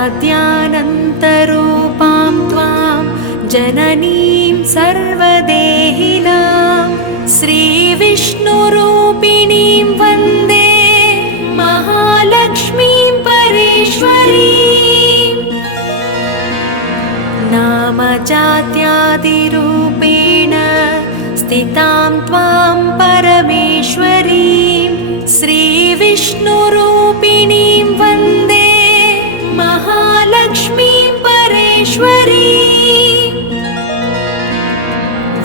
अनाद्यानन्तरूपां त्वां जननीं सर्वदेहिनां श्रीविष्णुरूपिणीं वन्दे महालक्ष्मीं परेश्वरीं। नामजात्यादिरूपेण स्थितां त्वां परमेश्वरीं श्रीविष्णुरूपिणीं वन्दे महालक्ष्मीं परेश्वरीं।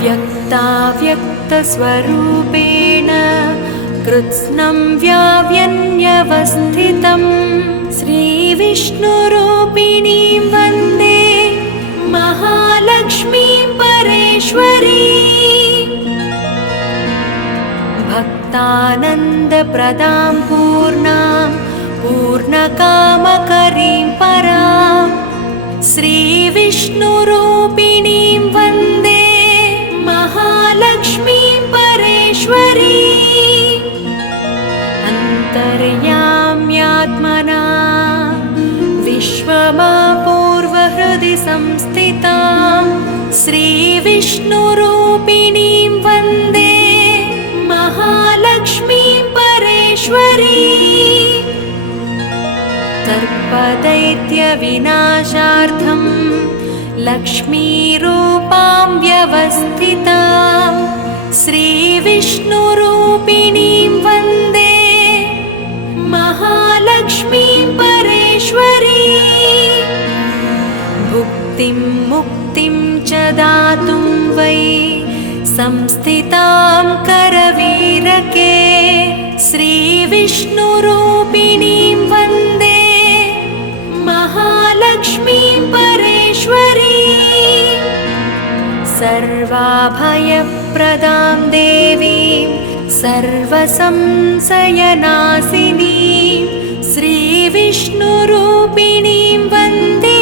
व्यक्ताव्यक्तस्वरूपेण कृत्स्नं व्याव्यन्यवस्थितं श्रीविष्णुरूपिणीं वन्दे महालक्ष्मीं परेश्वरीं। भक्तानन्दप्रदां पूर्णां पूर्णकामकरीं परां श्रीविष्णुरूपिणीं वन्दे महालक्ष्मीं परेश्वरीं। अन्तर्याम्यात्मना विश्वमापूर्वहृदि संस्थितां श्रीविष्णुरूपिणीं वन्दे महालक्ष्मीं परेश्वरीं। सर्पदैत्यविनाशार्थं लक्ष्मीरूपां व्यवस्थितां श्रीविष्णुरूपिणीं वन्दे महालक्ष्मीं परेश्वरीं। भुक्तिं मुक्तिं च दातुं वै संस्थितां करवीरके श्रीविष्णुरूपिणीं वन्दे महालक्ष्मीं परेश्वरीं। सर्वाभयप्रदां देवीं सर्वसंशयनाशिनीं श्रीविष्णुरूपिणीं वन्दे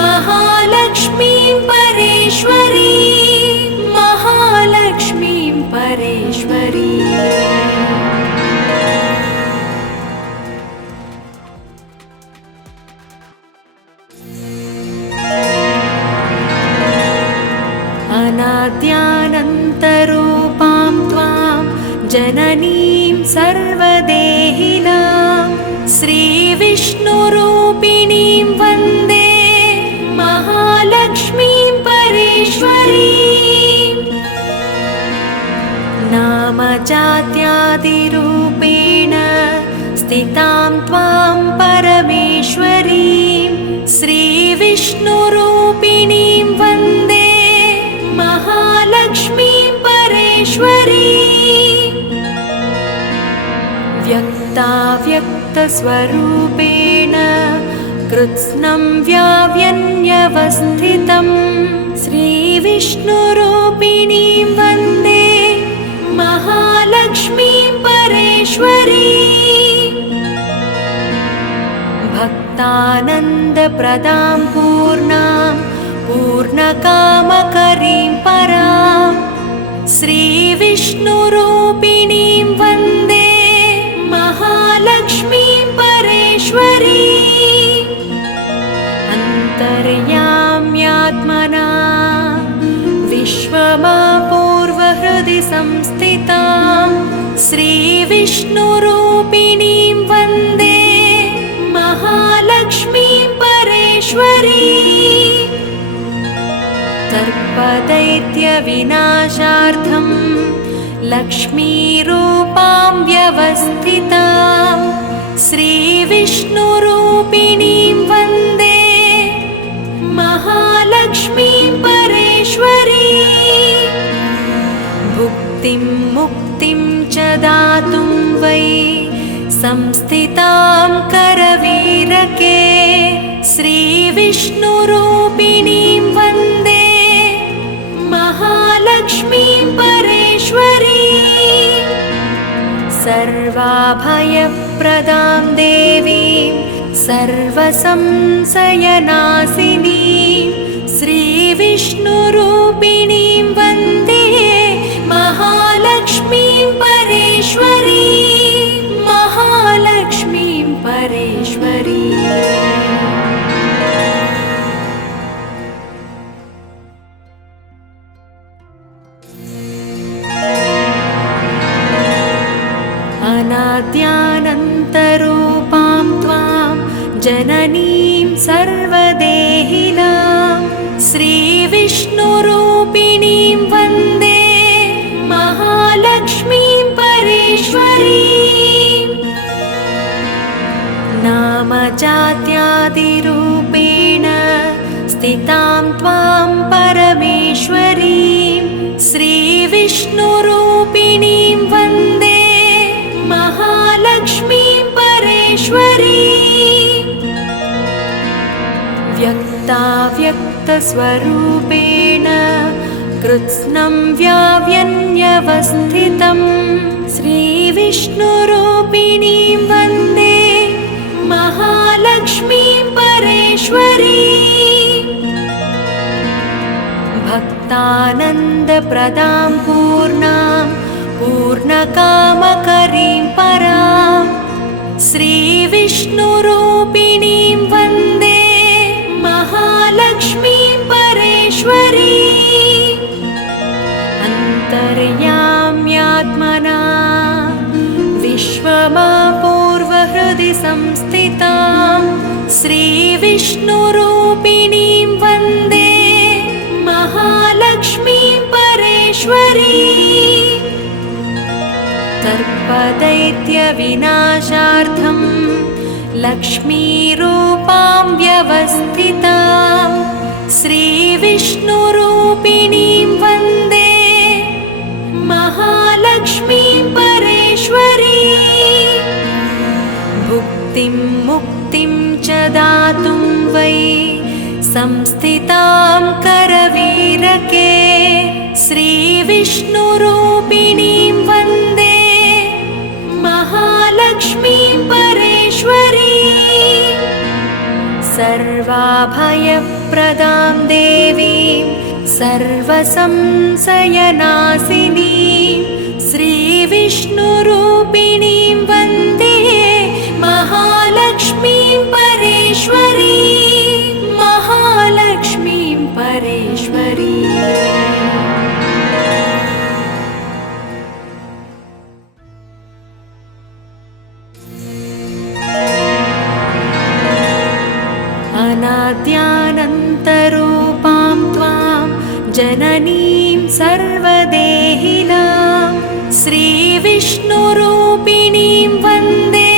महालक्ष्मीं परेश्वरीं। महालक्ष्मीं परेश्वरीं। अनाद्यानन्तरूपां त्वां जननीं सर्वदेहिनां श्रीविष्णुरूपिणीं वन्दे महालक्ष्मीं परेश्वरीं। नामजात्यादिरूपेण स्थितां त्वां परमेश्वरीं श्रीविष्णुरूपिणीं वन्दे महालक्ष्मीं परेश्वरीं। व्यक्ताव्यक्तस्वरूपेण कृत्स्नं व्याव्यन्यवस्थितं श्रीविष्णुरूपिणीं वन्दे महालक्ष्मीं परेश्वरीं। भक्तानन्दप्रदां पूर्णां पूर्णकामकरीं परां श्रीविष्णुरूपिणीं वन्दे महालक्ष्मीं परेश्वरीं। अन्तर्याम्यात्मना विश्वमापूर्वहृदि संस्थितां श्रीविष्णुरूपिणीं वन्दे महालक्ष्मीं परेश्वरीं। सर्पदैत्यविनाशार्थं लक्ष्मीरूपां व्यवस्थितां श्रीविष्णुरूपिणीं वन्दे महालक्ष्मीं परेश्वरीं। भुक्तिं मुक्तिं च दातुं वै संस्थितां करवीरके श्रीविष्णुरूपिणीं वन्दे महालक्ष्मीं परेश्वरीं। सर्वाभयप्रदां देवीं सर्वसंशयनाशिनीं श्रीविष्णुरूपिणीं वन्दे महालक्ष्मीं परेश्वरीं। महालक्ष्मीं परेश्वरीं। अनाद्यानन्तरूपां त्वां जननीं सर्वदेहिनां श्रीविष्णुरूपिणीं वन्दे महालक्ष्मीं परेश्वरीम्। नामजात्यादिरूपेण स्थितां त्वां परमेश्वरीं श्रीविष्णुरूपिणीं वन्दे महालक्ष्मीं परेश्वरीम्। व्यक्ताव्यक्तस्वरूपेण कृत्स्नं व्याव्यन्यवस्थितं श्रीविष्णुरूपिणीं वन्दे महालक्ष्मीं परेश्वरीम्। भक्तानन्दप्रदां पूर्णां पूर्णकामकरीं परां श्रीविष्णुरूपिणीं वन्दे महालक्ष्मीं परेश्वरीम्। अन्तर्याम्यात्मना विश्वमापूर्वहृदि संस्थितां श्रीविष्णुरूपिणीं वन्दे महालक्ष्मीं परेश्वरीम्। सर्पदैत्यविनाशार्थं लक्ष्मीरूपां व्यवस्थितां श्रीविष्णुरूपिणीं वन्दे महालक्ष्मीं परेश्वरीम्। भुक्तिं मुक्तिं च दातुं वै संस्थितां करवीरके श्रीविष्णुरूपिणीं वन्दे महालक्ष्मीं परेश्वरीम्। सर्वाभयप्रदां देवीं सर्वसंशयनाशिनीं श्रीविष्णुरूपिणीं वन्दे महालक्ष्मीं परेश्वरीं। महालक्ष्मीं परेश्वरीम्। अनाद्यानन्तरूपां त्वां जननीं सर्वदेहिनां श्रीविष्णुरूपिणीं वन्दे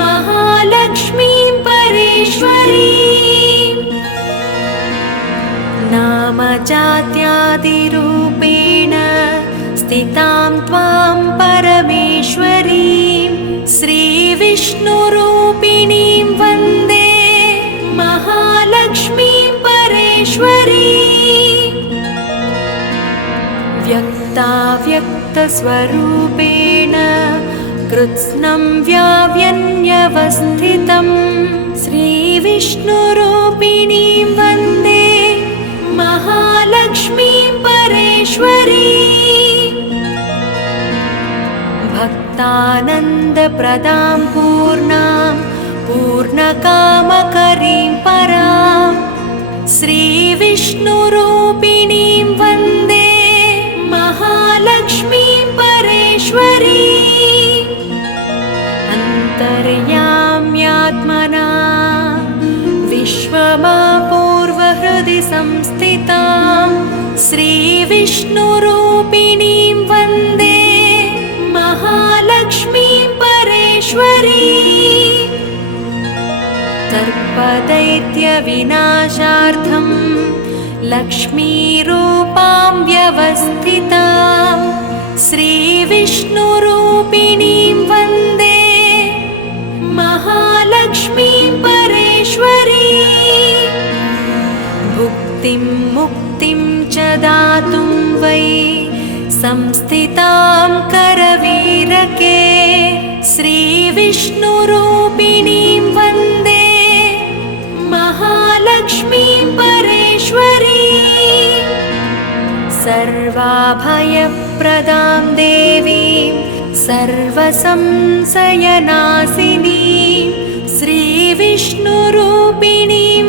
महालक्ष्मीं परेश्वरीम्। नामजात्यादिरूपेण स्थितां त्वां परमेश्वरीं श्रीविष्णुरूपिणीं वन्दे महालक्ष्मीं परेश्वरीम्। व्यक्ताव्यक्तस्वरूपेण कृत्स्नं व्याव्यन्यवस्थितं श्रीविष्णुरूपिणीं वन्दे महालक्ष्मीं परेश्वरीम्। भक्तानन्दप्रदां पूर्णां पूर्णकामकरीं परां श्रीविष्णुरूपिणीं वन्दे महालक्ष्मीं परेश्वरीम्। अन्तर्याम्यात्मना विश्वमापूर्वहृदि संस्थितां श्रीविष्णुरूपिणीं वन्दे महालक्ष्मीं परेश्वरीम्। सर्पदैत्यविनाशार्थं लक्ष्मीरूपां व्यवस्थितां श्रीविष्णुरूपिणीं वन्दे महालक्ष्मीं परेश्वरीम्। भुक्तिं मुक्तिं च दातुं वै संस्थितां करवीरके श्रीविष्णुरूपिणीं वन्दे महालक्ष्मीं परेश्वरीम्। सर्वाभयप्रदां देवीं सर्वसंशयनाशिनीं श्रीविष्णुरूपिणीं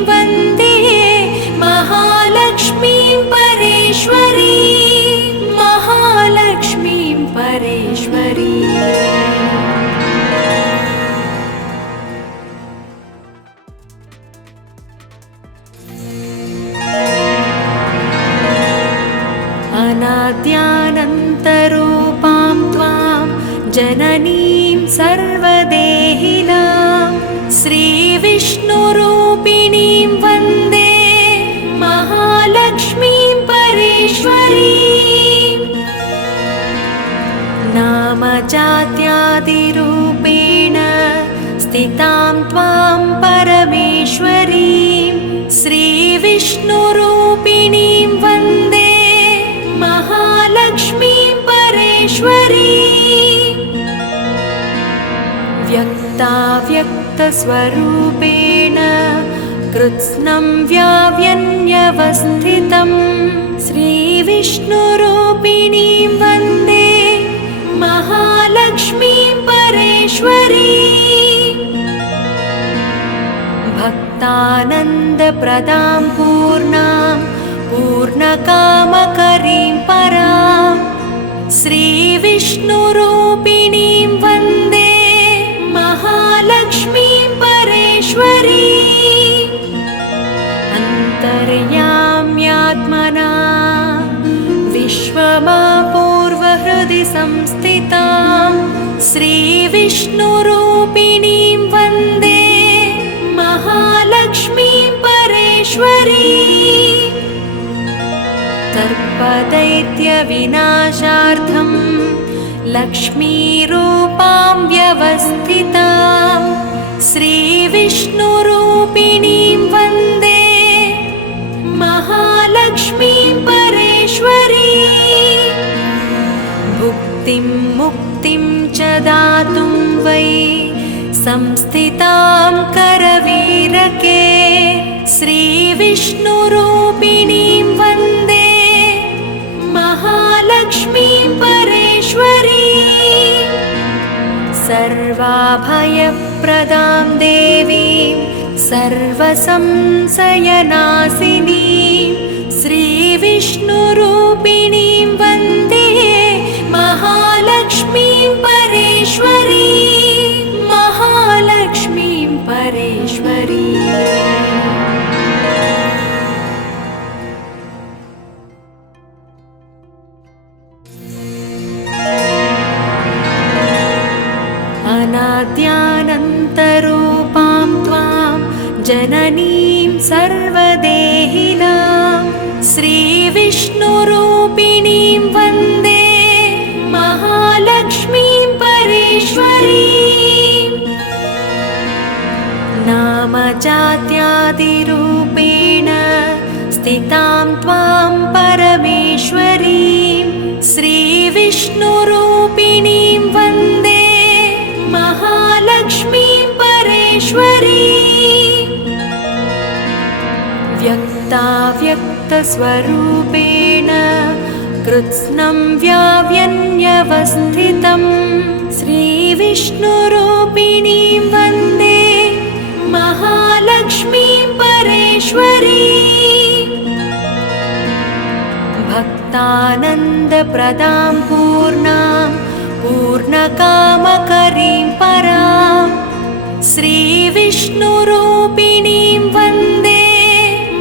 वन्दे महालक्ष्मीं परेश्वरीम्। महालक्ष्मीं परेश्वरीम्। स्थितां त्वां परमेश्वरीं श्रीविष्णुरूपिणीं वन्दे महालक्ष्मीं परेश्वरीं व्यक्ताव्यक्तस्वरूपेण कृत्स्नं व्याव्यन्यवस्थितं श्रीविष्णुरूपिणीं वन्दे महालक्ष्मीं परेश्वरीं भक्तानन्दप्रदां पूर्णां पूर्णकामकरीं परां श्रीविष्णुरूपिणीं वन्दे महालक्ष्मीं परेश्वरीं अन्तर्याम्यात्मना विश्वमापूर्वहृदि संस्थितां श्रीविष्णुरूपिणीं वन्दे महालक्ष्मीं परेश्वरीं सर्पदैत्यविनाशार्थं लक्ष्मीरूपां व्यवस्थितां श्रीविष्णुरूपिणीं वन्दे महालक्ष्मीं परेश्वरीं भुक्तिं मुक्तिं च दातुं वै संस्थितां करवीरके श्रीविष्णुरूपिणीं वन्दे महालक्ष्मीं परेश्वरीं सर्वाभयप्रदां देवीं सर्वसंशयनाशिनीं श्रीविष्णुरूपिणीं वन्दे महालक्ष्मीं परेश्वरीं महालक्ष्मीं परेश्वरीं अनाद्यानन्तरूपां त्वां जननीं सर्वदेहिनां श्रीविष्णुरूपिणीं वन्दे महालक्ष्मीं परेश्वरीं नामजात्यादिरूपेण स्थितां त्वां परमेश्वरीं श्रीविष्णुरूपिणीं वन्दे महालक्ष्मीं परेश्वरीं व्यक्ताव्यक्तस्वरूपेण कृत्स्नं व्याव्यन्यवस्थितं श्रीविष्णुरूपिणीं वन्दे महालक्ष्मीं परेश्वरीं भक्तानन्दप्रदां पूर्णां पूर्णकामकरीं परां श्रीविष्णुरूपिणीं वन्दे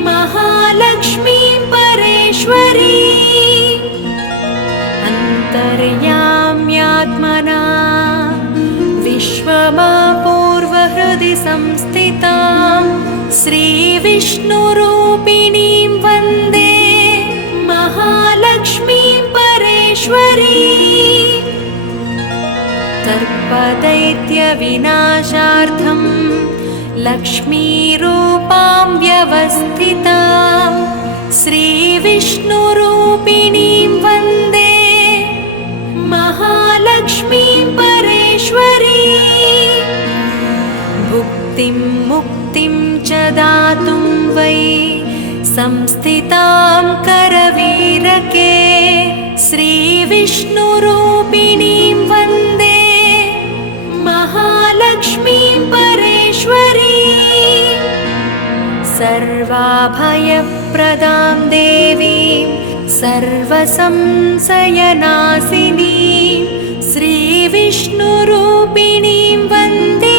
महालक्ष्मीं परेश्वरीं अन्तर्याम्यात्मना विश्वमापूर्वहृदि संस्थितां श्रीविष्णुरूपिणीं वन्दे महालक्ष्मीं परेश्वरीं सर्पदैत्यविनाशार्थं लक्ष्मीरूपां व्यवस्थितां श्रीविष्णुरूपिणीं वन्दे महालक्ष्मीं परेश्वरीं भुक्तिं मुक्तिं च दातुं वै संस्थितां करवीरके श्रीविष्णुरूपिणीं वन्दे महालक्ष्मीं परेश्वरीं सर्वाभयप्रदां देवीं सर्वसंशयनाशिनीं श्रीविष्णुरूपिणीं वन्दे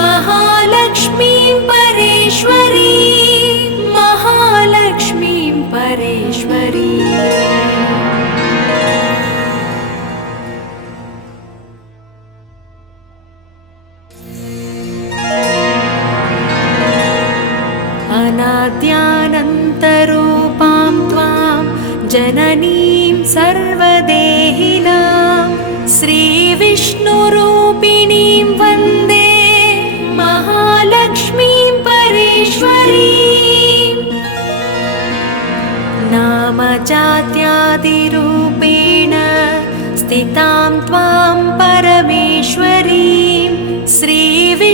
महालक्ष्मीं परेश्वरीं महालक्ष्मीं परेश्वरीं अनाद्यानन्तरूपां त्वां जननीं सर्वदेहिनां श्रीविष्णुरूपिणीं वन्दे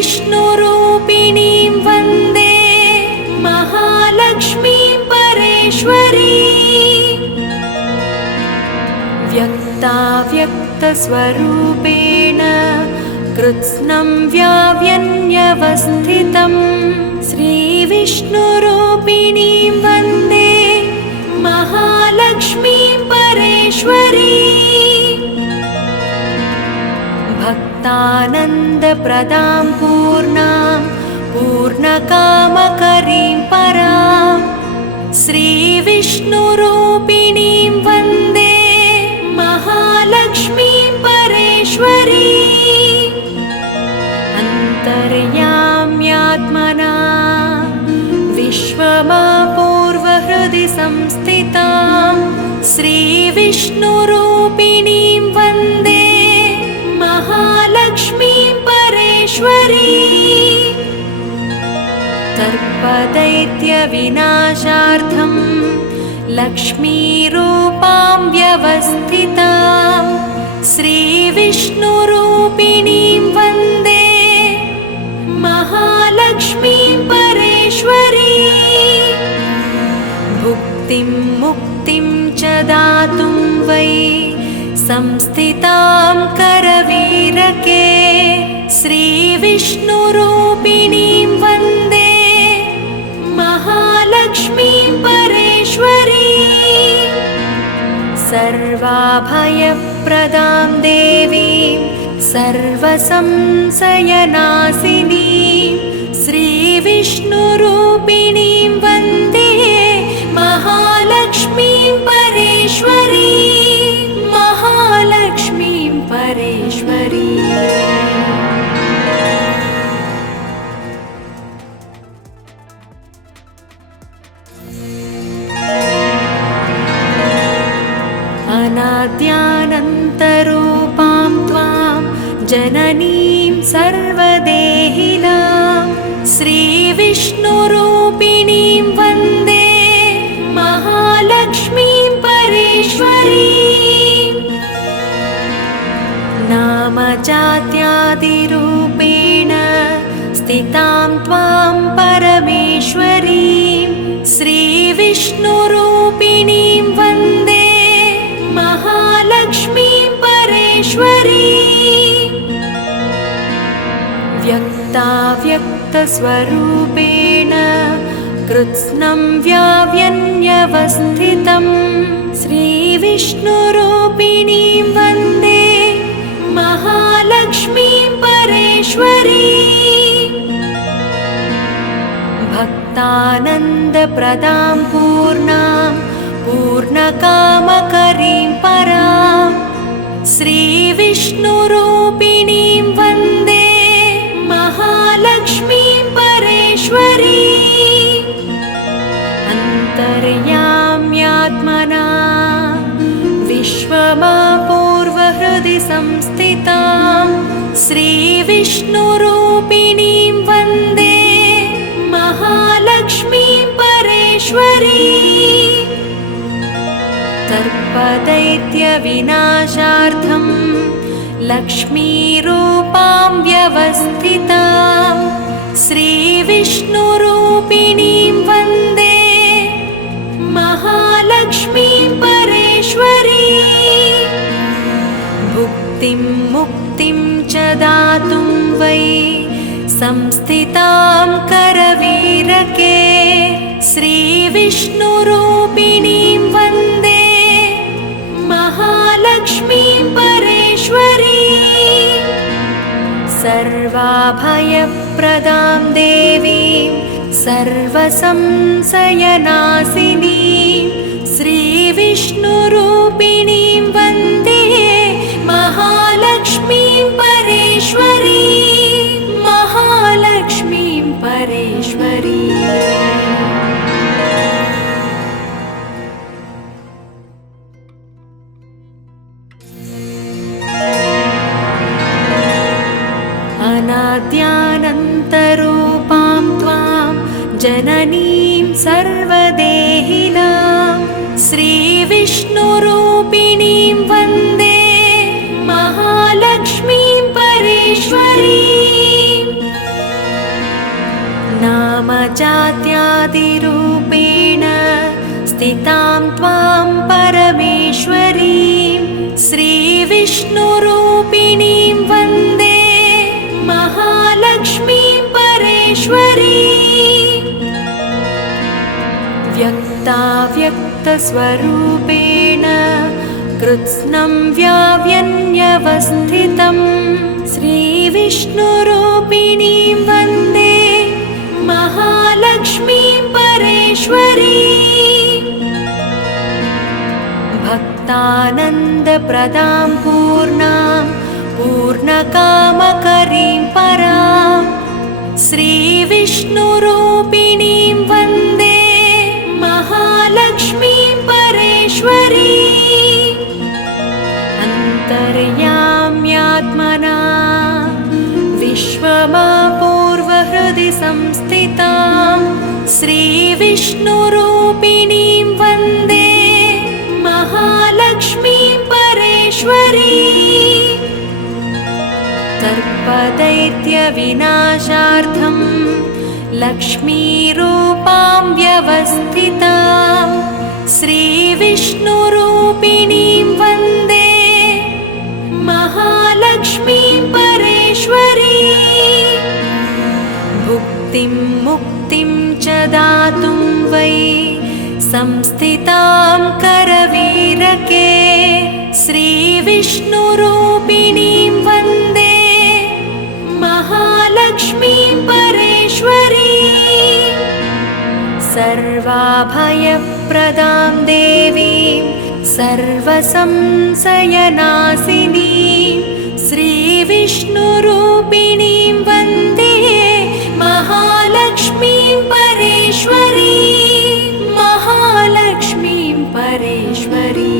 श्रीविष्णुरूपिणीं वन्दे महालक्ष्मीं परेश्वरीं व्यक्ताव्यक्तस्वरूपेण कृत्स्नं व्याव्यन्यवस्थितं श्रीविष्णुरूपिणीं वन्दे महालक्ष्मीं परेश्वरीं भक्तानन्दप्रदां पूर्णां पूर्णकामकरीं परां श्रीविष्णुरूपिणीं वन्दे महालक्ष्मीं परेश्वरीं अन्तर्याम्यात्मना विश्वमापूर्वहृदि संस्थितां श्रीविष्णुरूपिणीं वन्दे महालक्ष्मीं परेश्वरीं सर्पदैत्यविनाशार्थं लक्ष्मीरूपां व्यवस्थितां श्रीविष्णुरूपिणीं वन्दे महालक्ष्मीं परेश्वरीं भुक्तिं मुक्तिं च दातुं वै संस्थितां करवीरके श्रीविष्णुरूपिणीं वन्दे महालक्ष्मीं परेश्वरीं सर्वाभयप्रदां देवीं सर्वसंशयनाशिनीं श्रीविष्णुरूपिणीं वन्दे महालक्ष्मीं परेश्वरीं महालक्ष्मीं परेश्वरीं अनाद्यानन्तरूपां त्वां जननीं सर्वदेहिनां श्रीविष्णुरूपिणीं वन्दे महालक्ष्मीं परेश्वरीं नामजात्यादिरूपेण स्थितां त्वां परमेश्वरीं श्रीविष्णुरूपिणीं वन्दे महालक्ष्मीं परेश्वरीं व्यक्ताव्यक्तस्वरूपेण कृत्स्नं व्याव्यन्यवस्थितं श्रीविष्णुरूपिणीं वन्दे महालक्ष्मीं परेश्वरीं भक्तानन्दप्रदां पूर्णां पूर्णकामकरीं परां श्रीविष्णुरूपिणीं वन्दे महालक्ष्मीं परेश्वरीं अन्तर्याम्यात्मना विश्वमापूर्वहृदि संस्थितां श्रीविष्णुरूपिणीं वन्दे महालक्ष्मीं परेश्वरीं सर्पदैत्यविनाशार्थं लक्ष्मीरूपां व्यवस्थितां श्रीविष्णुरूपिणीं वन्दे महालक्ष्मीं परेश्वरीं भुक्तिं मुक्तिं च दातुं वै संस्थितां करवीरके श्रीविष्णुरूपिणीं वन्दे महालक्ष्मीं परेश्वरीं सर्वाभयप्रदां देवीं सर्वसंशयनाशिनीं श्रीविष्णुरूपिणीं वन्दे महालक्ष्मीं परेश्वरीं महालक्ष्मीं परेश्वरीं अनाद्यानन्तरूपां त्वां जननीं सर्वदेहिनां श्रीविष्णुरूपिणीं वन्दे महालक्ष्मीं परेश्वरीं श्रीविष्णुरूपिणीं वन्दे महालक्ष्मीं परेश्वरीं व्यक्ताव्यक्तस्वरूपेण कृत्स्नं व्याव्यन्यवस्थितं श्रीविष्णुरूपिणीं वन्दे महालक्ष्मीं परेश्वरीं भक्तानन्दप्रदां पूर्णां पूर्णकामकरीं परां श्रीविष्णुरूपिणीं वन्दे महालक्ष्मीं परेश्वरीं अन्तर्याम्यात्मना विश्वमापूर्वहृदि संस्थितां श्रीविष्णुरूपिणीं वन्दे महालक्ष्मीं परेश्वरीं सर्पदैत्यविनाशार्थं लक्ष्मीरूपां व्यवस्थितां श्रीविष्णुरूपिणीं वन्दे महालक्ष्मीं परेश्वरीं भुक्तिं मुक्तिं च दातुं वै संस्थितां करवीरके श्रीविष्णुरूपिणीं वन्दे महालक्ष्मीं परेश्वरीं सर्वाभयप्रदां देवीं सर्वसंशयनाशिनीं श्रीविष्णुरूपिणीं वन्दे महालक्ष्मीं परेश्वरीं महालक्ष्मीं परेश्वरीं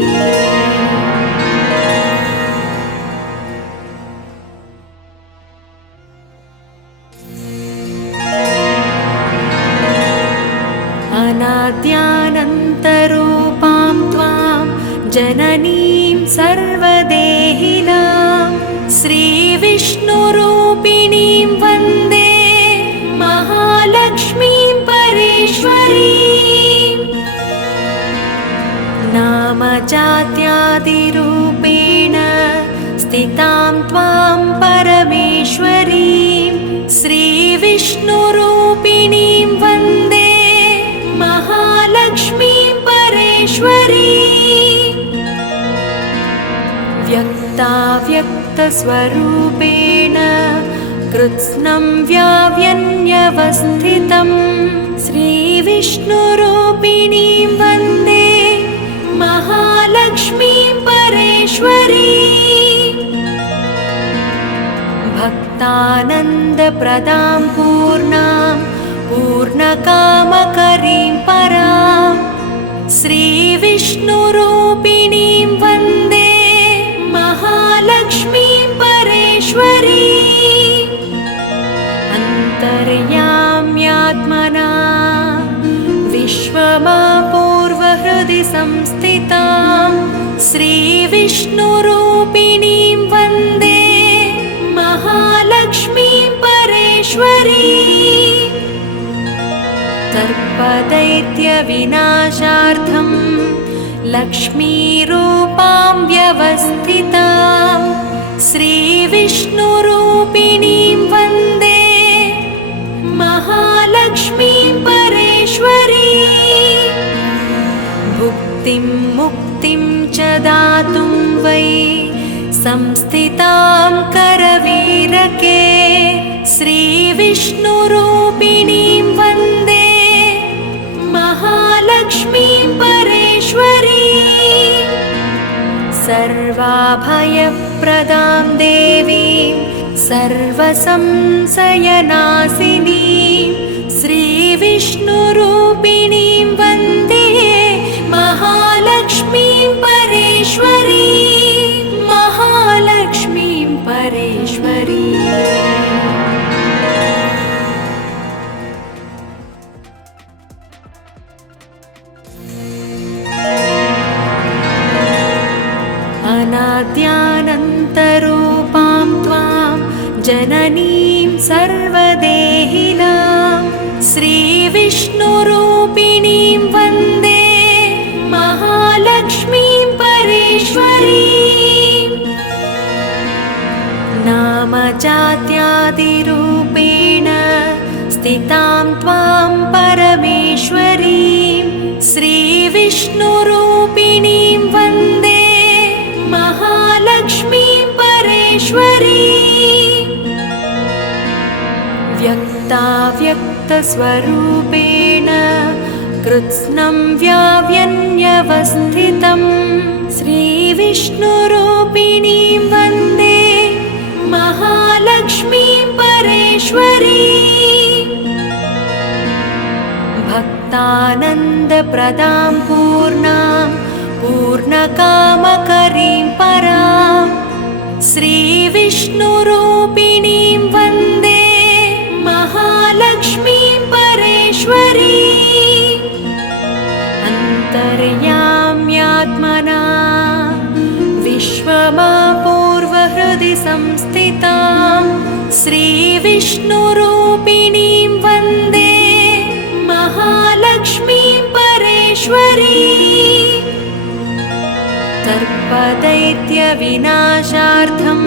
अनाद्यानन्तरूपां त्वां जननीं सर्वदेहिनां श्रीविष्णुरूपिणीं वन्दे महालक्ष्मीं परेश्वरीं नामजात्यादिरूपेण स्थितां त्वां परमेश्वरीं श्रीविष्णुरूपिणीं वन्दे महालक्ष्मीं परेश्वरीं व्यक्ताव्यक्तस्वरूपेण कृत्स्नं व्याव्यन्यवस्थितं श्रीविष्णुरूपिणीं वन्दे महालक्ष्मीं परेश्वरीं भक्तानन्दप्रदां पूर्णां पूर्णकामकरीं परां श्रीविष्णुरूपिणीं वन्दे महालक्ष्मीं परेश्वरीं अन्तर्याम्यात्मना विश्वमापूर्वहृदि संस्थितां श्रीविष्णुरूपिणीं वन्दे महालक्ष्मीं परेश्वरीं सर्पदैत्यविनाशार्थं लक्ष्मीरूपां व्यवस्थितां श्रीविष्णुरूपिणीं वन्दे महालक्ष्मीं परेश्वरीं भुक्तिं मुक्तिं च दातुं वै संस्थितां करवीरके श्रीविष्णुरूपिणीं वन्दे महालक्ष्मीं परेश्वरीं सर्वाभयप्रदां देवीं सर्वसंशयनाशिनीं श्रीविष्णुरूपिणीं वन्दे महालक्ष्मीं परेश्वरीं महालक्ष्मीं परेश्वरीं अनाद्यानन्तरूपां त्वां जननीं सर्वदेहिनां श्रीविष्णुरूपिणीं वन्दे महालक्ष्मीं परेश्वरीं परेश्वरी व्यक्ताव्यक्तस्वरूपेण कृत्स्नं व्याव्यन्यवस्थितं श्रीविष्णुरूपिणीं वन्दे महालक्ष्मीं परेश्वरी भक्तानन्दप्रदां पूर्णां पूर्णकामकरीं परां श्रीविष्णुरूपिणीं वन्दे महालक्ष्मीं परेश्वरी अन्तर्याम्यात्मना विश्वमापूर्वहृदि संस्थितां श्रीविष्णुरूपिणीं वन्दे महालक्ष्मीं परेश्वरी सर्पदैत्यविनाशार्थं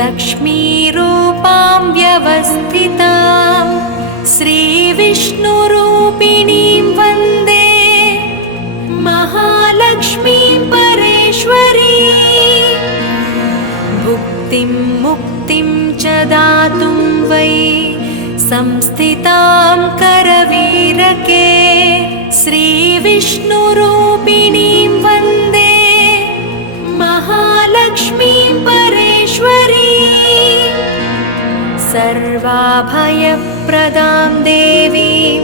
लक्ष्मीरूपां व्यवस्थितां श्रीविष्णुरूपिणीं वन्दे महालक्ष्मीं परेश्वरी भुक्तिं मुक्तिं च दातुं वै संस्थितां करवीरके श्रीविष्णुरूपिणीं वन्दे महालक्ष्मीं परेश्वरी सर्वाभयप्रदां देवीं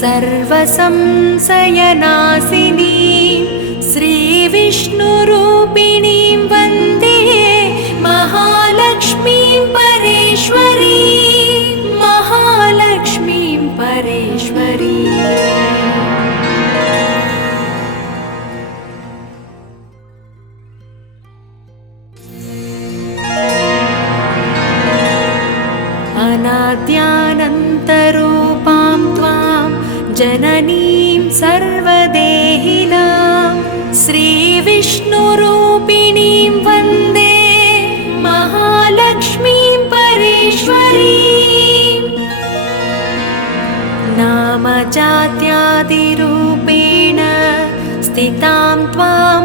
सर्वसंशयनाशिनीं श्रीविष्णुरूपिणीं वन्दे महालक्ष्मीं परेश्वरी महालक्ष्मीं परेश्वरी अनाद्यानन्तरूपां त्वां जननीं सर्वदेहिनां श्रीविष्णुरूपिणीं वन्दे महालक्ष्मीं परेश्वरी नामजात्यादिरूपेण स्थितां त्वां